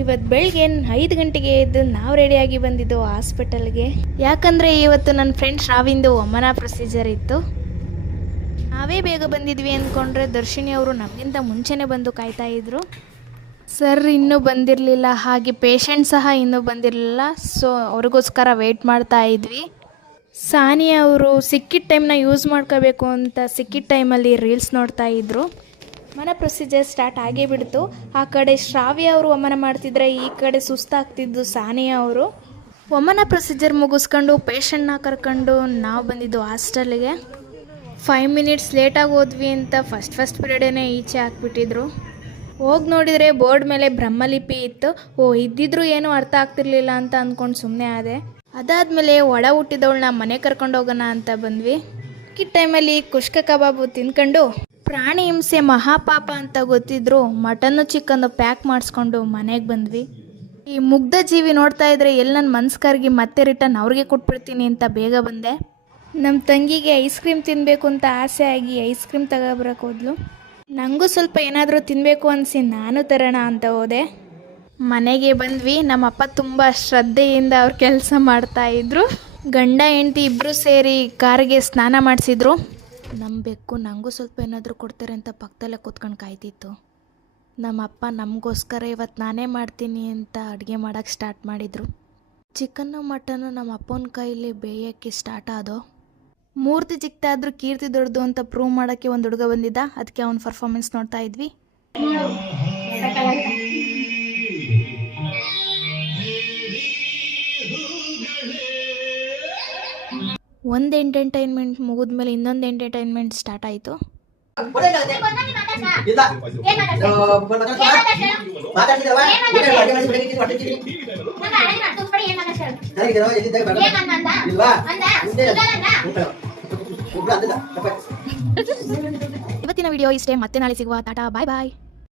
ಇವತ್ತು ಬೆಳಗ್ಗೆ 5 ಗಂಟೆಗೆ ಎದ್ದು ನಾವು ರೆಡಿಯಾಗಿ ಬಂದಿದ್ದು ಹಾಸ್ಪಿಟಲ್ಗೆ. ಯಾಕಂದರೆ ಇವತ್ತು ನನ್ನ ಫ್ರೆಂಡ್ ಶ್ರಾವಿಂದು ವಮನ ಪ್ರೊಸೀಜರ್ ಇತ್ತು. ನಾವೇ ಬೇಗ ಬಂದಿದ್ವಿ ಅಂದ್ಕೊಂಡ್ರೆ ದರ್ಶಿನಿ ಅವರು ನಮಗಿಂತ ಮುಂಚೆನೇ ಬಂದು ಕಾಯ್ತಾ ಇದ್ರು. ಸರ್ ಇನ್ನೂ ಬಂದಿರಲಿಲ್ಲ, ಹಾಗೆ ಪೇಷಂಟ್ ಸಹ ಇನ್ನೂ ಬಂದಿರಲಿಲ್ಲ. ಸೊ ಅವ್ರಿಗೋಸ್ಕರ ವೆಯ್ಟ್ ಮಾಡ್ತಾ ಇದ್ವಿ. ಸಾನಿಯಾ ಅವರು ಸಿಕ್ಕಿದ ಟೈಮ್ನ ಯೂಸ್ ಮಾಡ್ಕೋಬೇಕು ಅಂತ ಸಿಕ್ಕಿದ ಟೈಮಲ್ಲಿ ರೀಲ್ಸ್ ನೋಡ್ತಾ ಇದ್ರು. ವಮನ ಪ್ರೊಸೀಜರ್ ಸ್ಟಾರ್ಟ್ ಆಗೇ ಬಿಡ್ತು. ಆ ಕಡೆ ಶ್ರಾವ್ಯ ಅವರು ವಮನ ಮಾಡ್ತಿದ್ರೆ, ಈ ಕಡೆ ಸುಸ್ತಾಗ್ತಿದ್ದು ಸಾನಿಯಾ ಅವರು. ವಮನ ಪ್ರೊಸೀಜರ್ ಮುಗಿಸ್ಕೊಂಡು ಪೇಷಂಟ್ನ ಕರ್ಕೊಂಡು ನಾವು ಬಂದಿದ್ದು ಹಾಸ್ಟೆಲ್ಗೆ. 5 ಮಿನಿಟ್ಸ್ ಲೇಟಾಗಿ ಹೋದ್ವಿ ಅಂತ ಫಸ್ಟ್ ಪೀರಿಯಡೇ ಈಚೆ ಹಾಕ್ಬಿಟ್ಟಿದ್ರು. ಹೋಗಿ ನೋಡಿದರೆ ಬೋರ್ಡ್ ಮೇಲೆ ಬ್ರಹ್ಮಲಿಪಿ ಇತ್ತು. ಇದ್ದಿದ್ರು ಏನೂ ಅರ್ಥ ಆಗ್ತಿರ್ಲಿಲ್ಲ ಅಂತ ಅಂದ್ಕೊಂಡು ಸುಮ್ಮನೆ ಆದೆ. ಅದಾದಮೇಲೆ ಒಡ ಹುಟ್ಟಿದವಳನ್ನ ಮನೆ ಕರ್ಕೊಂಡು ಹೋಗೋಣ ಅಂತ ಬಂದ್ವಿ. ಕಿಟ್ ಟೈಮಲ್ಲಿ ಕುಷ್ಕ ಕಬಾಬು ತಿನ್ಕೊಂಡು ಪ್ರಾಣಿ ಹಿಂಸೆ ಮಹಾಪಾಪ ಅಂತ ಗೊತ್ತಿದ್ರು ಮಟನ್ನು ಚಿಕನ್ನು ಪ್ಯಾಕ್ ಮಾಡಿಸ್ಕೊಂಡು ಮನೆಗೆ ಬಂದ್ವಿ. ಈ ಮುಗ್ಧ ಜೀವಿ ನೋಡ್ತಾ ಇದ್ರೆ ಎಲ್ಲಿ ನನ್ನ ಮನ್ಸು ಕರಗಿ ಮತ್ತೆ ರಿಟರ್ನ್ ಅವ್ರಿಗೆ ಕೊಟ್ಬಿಡ್ತೀನಿ ಅಂತ ಬೇಗ ಬಂದೆ. ನಮ್ಮ ತಂಗಿಗೆ ಐಸ್ ಕ್ರೀಮ್ ತಿನ್ನಬೇಕು ಅಂತ ಆಸೆ ಆಗಿ ಐಸ್ ಕ್ರೀಮ್ ತಗೊಬರಕ್ಕೆ ಹೋದ್ಲು. ನನಗೂ ಸ್ವಲ್ಪ ಏನಾದರೂ ತಿನ್ನಬೇಕು ಅನಿಸಿ ನಾನು ತರೋಣ ಅಂತ ಹೋದೆ. ಮನೆಗೆ ಬಂದ್ವಿ. ನಮ್ಮಪ್ಪ ತುಂಬ ಶ್ರದ್ಧೆಯಿಂದ ಅವ್ರ ಕೆಲಸ ಮಾಡ್ತಾಯಿದ್ರು. ಗಂಡ ಹೆಂಡತಿ ಇಬ್ಬರು ಸೇರಿ ಕಾರಿಗೆ ಸ್ನಾನ ಮಾಡಿಸಿದ್ರು. ನಮ್ಮ ಬೆಕ್ಕು ನನಗೂ ಸ್ವಲ್ಪ ಏನಾದರೂ ಕೊಡ್ತಾರೆ ಅಂತ ಪಕ್ಕದಲ್ಲೇ ಕೂತ್ಕೊಂಡು ಕಾಯ್ತಿತ್ತು. ನಮ್ಮಪ್ಪ ನಮಗೋಸ್ಕರ ಇವತ್ತು ನಾನೇ ಮಾಡ್ತೀನಿ ಅಂತ ಅಡುಗೆ ಮಾಡೋಕ್ಕೆ ಸ್ಟಾರ್ಟ್ ಮಾಡಿದರು. ಚಿಕನ್ನು ಮಟನ್ನು ನಮ್ಮ ಅಪ್ಪನ ಕೈಲಿ ಬೇಯೋಕ್ಕೆ ಸ್ಟಾರ್ಟ್ ಆದೋ. ಮೂರ್ತಿ ಚಿಕ್ಕದಾದ್ರೂ ಕೀರ್ತಿ ದೊಡ್ಡದು ಅಂತ ಪ್ರೂವ್ ಮಾಡೋಕ್ಕೆ ಒಂದು ಹುಡುಗ ಬಂದಿದ್ದ. ಅದಕ್ಕೆ ಅವನ ಪರ್ಫಾರ್ಮೆನ್ಸ್ ನೋಡ್ತಾ ಇದ್ವಿ. ಒಂದು ಎಂಟರ್ಟೈನ್ಮೆಂಟ್ ಮುಗಿದ್ಮೇಲೆ ಇನ್ನೊಂದು ಎಂಟರ್ಟೈನ್ಮೆಂಟ್ ಸ್ಟಾರ್ಟ್ ಆಯಿತು. ಇವತ್ತಿನ ವಿಡಿಯೋ ಇಷ್ಟೇ. ಮತ್ತೆ ನಾಳೆ ಸಿಗುವ. ಟಾಟಾ, ಬಾಯ್ ಬಾಯ್.